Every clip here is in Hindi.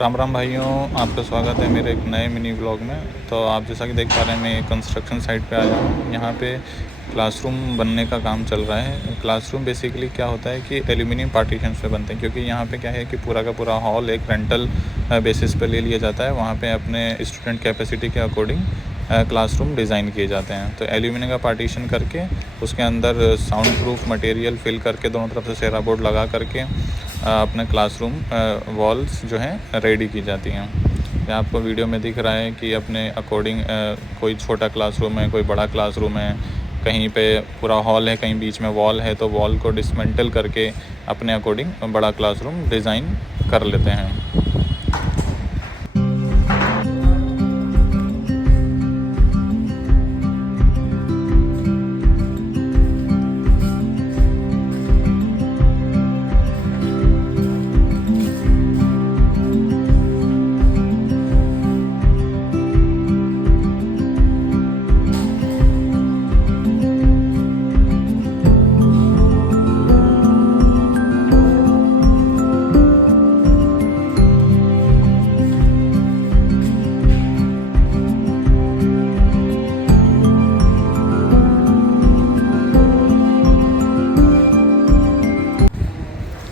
राम राम भाइयों, आपका स्वागत है मेरे एक नए मिनी ब्लॉग में। तो आप जैसा कि देख पा रहे हैं, मैं कंस्ट्रक्शन साइट पे आया हूँ। यहाँ पे क्लासरूम बनने का काम चल रहा है। क्लासरूम बेसिकली क्या होता है कि एल्यूमिनियम पार्टीशन पे बनते हैं, क्योंकि यहाँ पे क्या है कि पूरा का पूरा हॉल एक रेंटल बेसिस पे ले लिया जाता है। वहाँ पे अपने स्टूडेंट कैपेसिटी के अकॉर्डिंग क्लासरूम डिज़ाइन किए जाते हैं। तो एल्यूमिनियम का पार्टीशन करके उसके अंदर साउंड प्रूफ मटेरियल फिल करके दोनों तरफ से सेरा बोर्ड लगा करके अपने क्लासरूम वॉल्स जो हैं रेडी की जाती हैं। ये आपको वीडियो में दिख रहा है कि अपने अकॉर्डिंग कोई छोटा क्लासरूम है, कोई बड़ा क्लासरूम है, कहीं पे पूरा हॉल है, कहीं बीच में वॉल है, तो वॉल को डिसमेंटल करके अपने अकॉर्डिंग बड़ा क्लासरूम डिज़ाइन कर लेते हैं।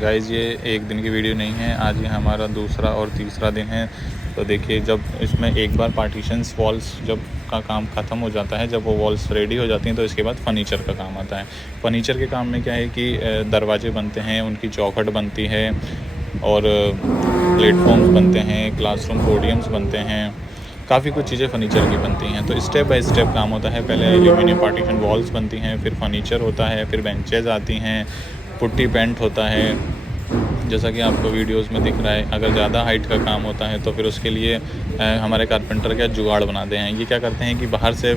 गाइज़, ये एक दिन की वीडियो नहीं है, आज ये हमारा दूसरा और तीसरा दिन है। तो देखिए, जब इसमें एक बार पार्टीशंस वॉल्स जब का काम ख़त्म हो जाता है, जब वो वॉल्स रेडी हो जाती हैं, तो इसके बाद फर्नीचर का काम आता है। फर्नीचर के काम में क्या है कि दरवाजे बनते हैं, उनकी चौखट बनती है और प्लेटफॉर्म्स बनते हैं, क्लासरूम पोडियम्स बनते हैं, काफ़ी कुछ चीज़ें फर्नीचर की बनती हैं। तो स्टेप बाय स्टेप काम होता है। पहले एल्यूमिनियम पार्टीशन वॉल्स बनती हैं, फिर फर्नीचर होता है, फिर बेंचेज़ आती हैं, पुट्टी पेंट होता है, जैसा कि आपको वीडियोस में दिख रहा है। अगर ज़्यादा हाइट का काम होता है तो फिर उसके लिए हमारे कारपेंटर क्या जुगाड़ बनाते हैं। ये क्या करते हैं कि बाहर से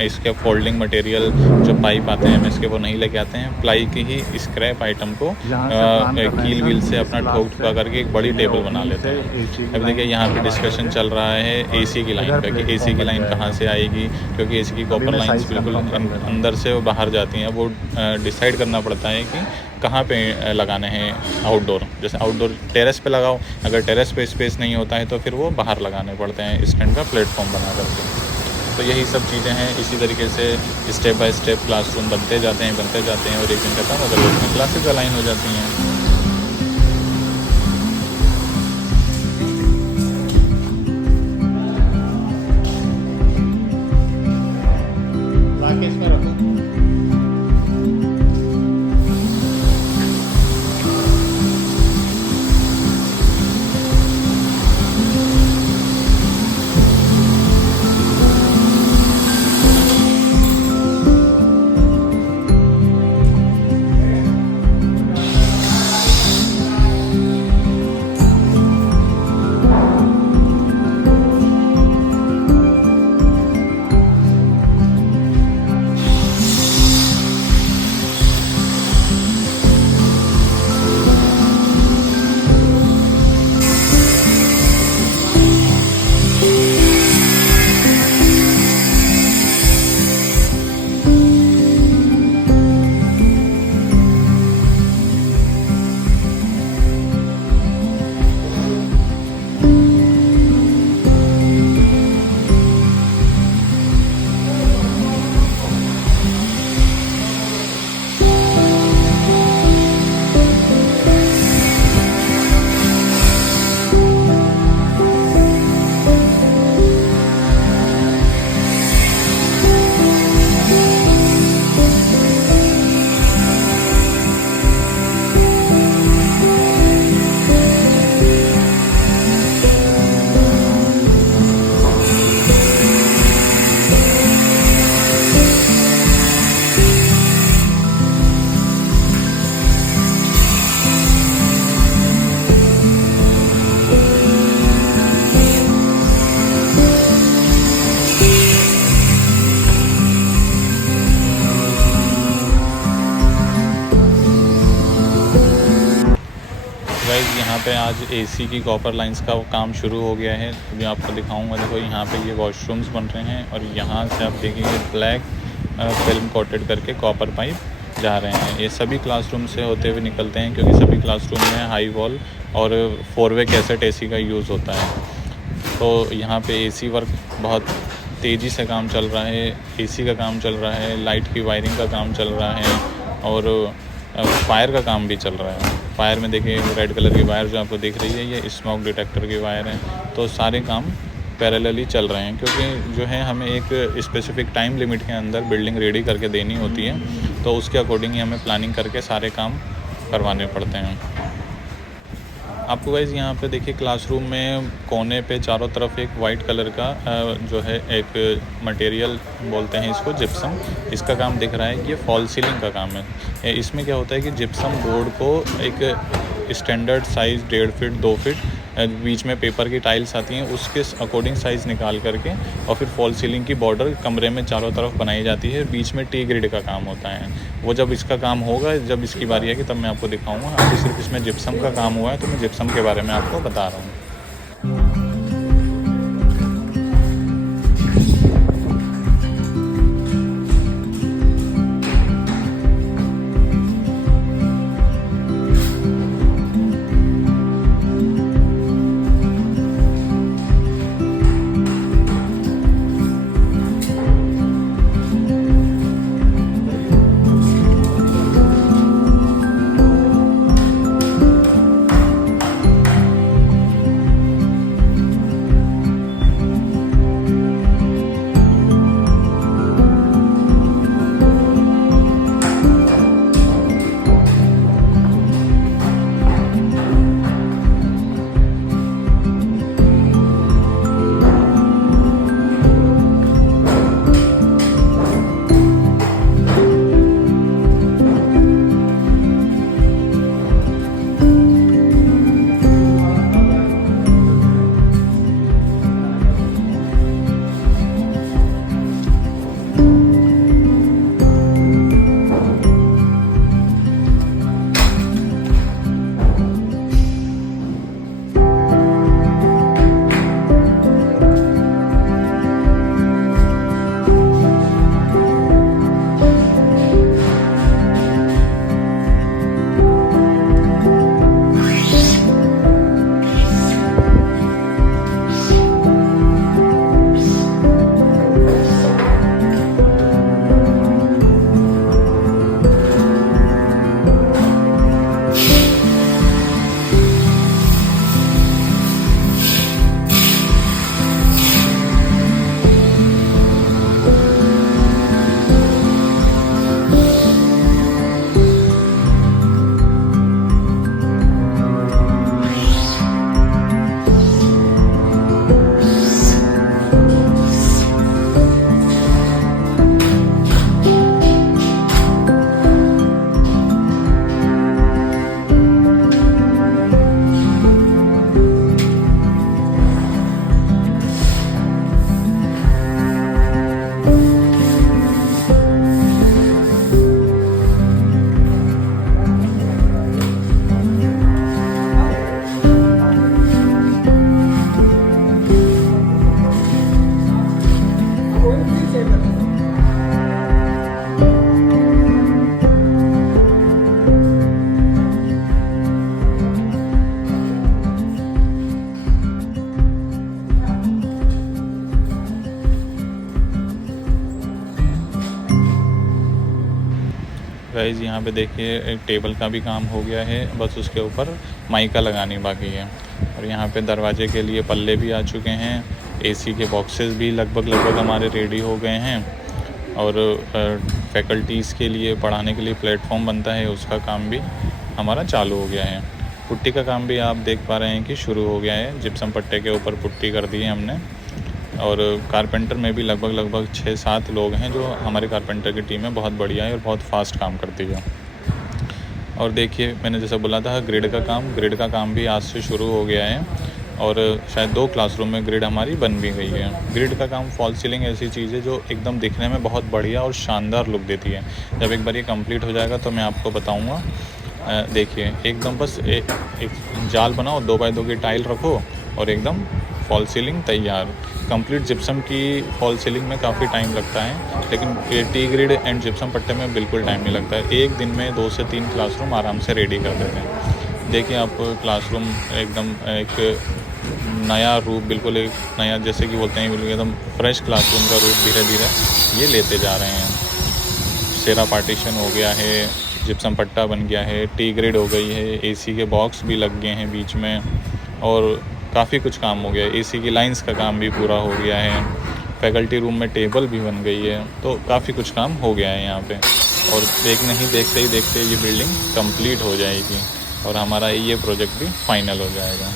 इसके फोल्डिंग मटेरियल जो पाइप आते हैं इसके वो नहीं लेके आते हैं, प्लाई की ही स्क्रैप आइटम को कील व्हील से अपना ठोक ठुका करके एक बड़ी टेबल बना लेते हैं। अब देखिए, यहाँ पे डिस्कशन चल रहा है एसी की लाइन का, कि एसी की लाइन कहाँ से आएगी, क्योंकि एसी की कॉपर लाइन्स बिल्कुल अंदर से वो बाहर जाती हैं। वो डिसाइड करना पड़ता है कि कहाँ पे लगाने हैं आउटडोर। जैसे आउटडोर टेरेस पे लगाओ, अगर टेरेस पे स्पेस नहीं होता है तो फिर वो बाहर लगाने पड़ते हैं स्टैंड का प्लेटफॉर्म बना करके। तो यही सब चीज़ें हैं। इसी तरीके से स्टेप बाय स्टेप क्लासरूम बनते जाते हैं और एक दिन खत्म होकर उसमें क्लासेज अलाइन हो जाती हैं। गाइस, यहाँ पे आज एसी की कॉपर लाइंस का काम शुरू हो गया है। अभी आपको दिखाऊंगा। देखो, यहाँ पे ये वॉशरूम्स बन रहे हैं और यहाँ से आप देखेंगे ब्लैक फिल्म कोटेड करके कॉपर पाइप जा रहे हैं। ये सभी क्लासरूम से होते हुए निकलते हैं क्योंकि सभी क्लासरूम में हाई वॉल और 4-वे कैसेट एसी का यूज़ होता है। तो यहाँ पे एसी वर्क बहुत तेज़ी से काम चल रहा है, एसी का काम चल रहा है, लाइट की वायरिंग का काम चल रहा है और फायर का काम भी चल रहा है। फायर में देखिए रेड कलर की वायर जो आपको दिख रही है ये स्मोक डिटेक्टर की वायर है। तो सारे काम पैरेलली चल रहे हैं क्योंकि जो है हमें एक स्पेसिफ़िक टाइम लिमिट के अंदर बिल्डिंग रेडी करके देनी होती है, तो उसके अकॉर्डिंग ही हमें प्लानिंग करके सारे काम करवाने पड़ते हैं। आपको गाइस यहाँ पे देखिए क्लासरूम में कोने पे चारों तरफ एक वाइट कलर का जो है एक मटेरियल बोलते हैं इसको जिप्सम, इसका काम दिख रहा है। ये फॉल सीलिंग का काम है। इसमें क्या होता है कि जिप्सम बोर्ड को एक स्टैंडर्ड साइज़ 1.5 फीट 2 फीट बीच में पेपर की टाइल्स आती हैं उसके अकॉर्डिंग साइज़ निकाल करके और फिर फॉल सीलिंग की बॉर्डर कमरे में चारों तरफ बनाई जाती है। बीच में टी ग्रिड का काम होता है। वो जब इसका काम होगा, जब इसकी बारी आएगी तब मैं आपको दिखाऊंगा। अभी सिर्फ इसमें जिप्सम का काम हुआ है तो मैं जिप्सम के बारे में आपको बता रहा हूँ। गाइस यहाँ पे देखिए एक टेबल का भी काम हो गया है, बस उसके ऊपर माइका लगानी बाकी है। और यहाँ पे दरवाजे के लिए पल्ले भी आ चुके हैं। एसी के बॉक्सेस भी लगभग हमारे रेडी हो गए हैं। और फैकल्टीज़ के लिए पढ़ाने के लिए प्लेटफॉर्म बनता है, उसका काम भी हमारा चालू हो गया है। पुट्टी का काम भी आप देख पा रहे हैं कि शुरू हो गया है। जिप्सम पट्टे के ऊपर पुट्टी कर दी है हमने। और कारपेंटर में भी लगभग 6-7 लोग हैं जो हमारे कारपेंटर की टीम है, बहुत बढ़िया है और बहुत फास्ट काम करती है। और देखिए मैंने जैसा बोला था ग्रिड का काम भी आज से शुरू हो गया है। और शायद 2 क्लासरूम में ग्रिड हमारी बन भी गई है। ग्रिड का काम फॉल सीलिंग ऐसी चीज़ है जो एकदम दिखने में बहुत बढ़िया और शानदार लुक देती है। जब एक बार ये कंप्लीट हो जाएगा तो मैं आपको बताऊँगा। देखिए एकदम बस एक जाल बनाओ, 2x2 की टाइल रखो और एकदम फॉल सीलिंग तैयार। कंप्लीट जिप्सम की फॉल सीलिंग में काफ़ी टाइम लगता है, लेकिन ये टी ग्रिड एंड जिप्सम पट्टे में बिल्कुल टाइम नहीं लगता है। एक दिन में 2 से 3 क्लासरूम आराम से रेडी कर देते हैं। देखिए आप क्लासरूम एकदम एक नया रूप, बिल्कुल एक नया, जैसे कि बोलते हैं बिल्कुल एकदम फ्रेश क्लासरूम का रूप धीरे धीरे ये लेते जा रहे हैं। सेरा पार्टीशन हो गया है, जिप्सम पट्टा बन गया है, टी ग्रिड हो गई है, एसी के बॉक्स भी लग गए हैं बीच में, और काफ़ी कुछ काम हो गया है। एसी की लाइंस का काम भी पूरा हो गया है, फैकल्टी रूम में टेबल भी बन गई है, तो काफ़ी कुछ काम हो गया है यहाँ पे। और देखते ही ये बिल्डिंग कंप्लीट हो जाएगी और हमारा ये प्रोजेक्ट भी फाइनल हो जाएगा।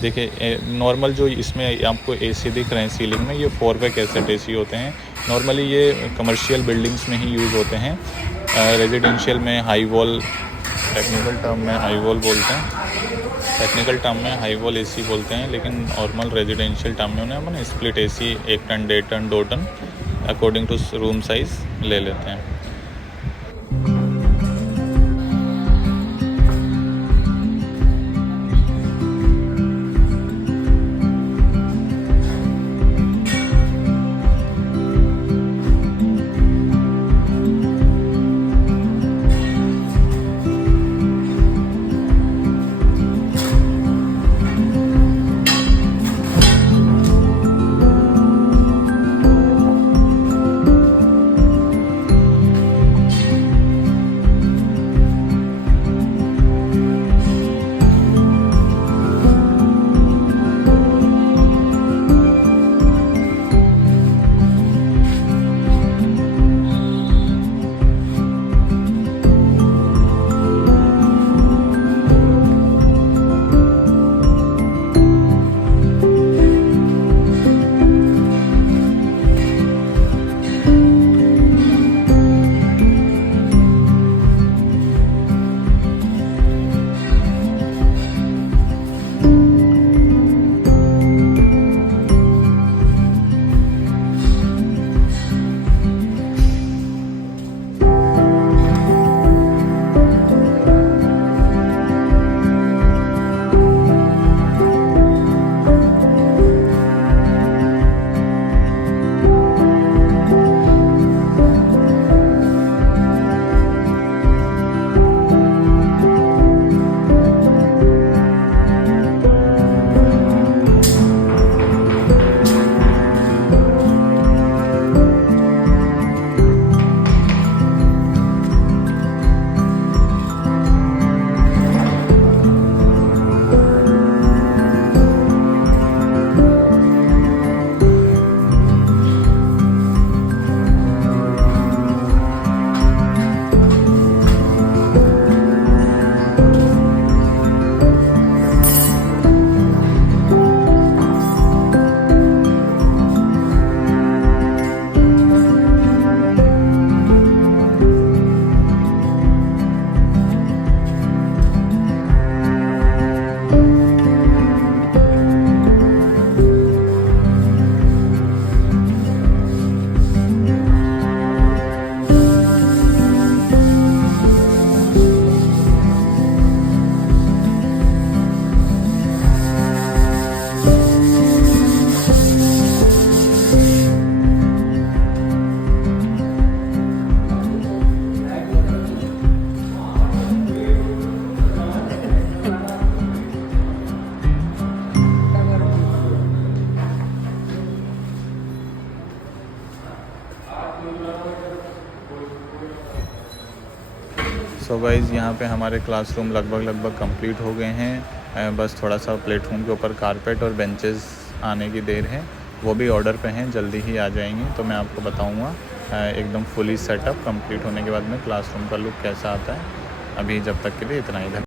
देखिए नॉर्मल जो इसमें आपको एसी दिख रहे हैं सीलिंग में, ये 4 वे कैसेट एसी होते हैं। नॉर्मली ये कमर्शियल बिल्डिंग्स में ही यूज़ होते हैं। रेजिडेंशियल में हाई वॉल, टेक्निकल टर्म में हाई वॉल बोलते हैं, लेकिन नॉर्मल रेजिडेंशियल टर्म में उन्हें अपन split AC 1 ton, 1.5 ton, 2 ton according to room size ले लेते हैं। सो गाइज़ यहाँ पे हमारे क्लासरूम लगभग कंप्लीट हो गए हैं। बस थोड़ा सा प्लेटफॉर्म के ऊपर कारपेट और बेंचेस आने की देर है, वो भी ऑर्डर पे हैं, जल्दी ही आ जाएंगी तो मैं आपको बताऊँगा एकदम फुली सेटअप कंप्लीट होने के बाद में क्लासरूम का लुक कैसा आता है। अभी जब तक के लिए इतना ही।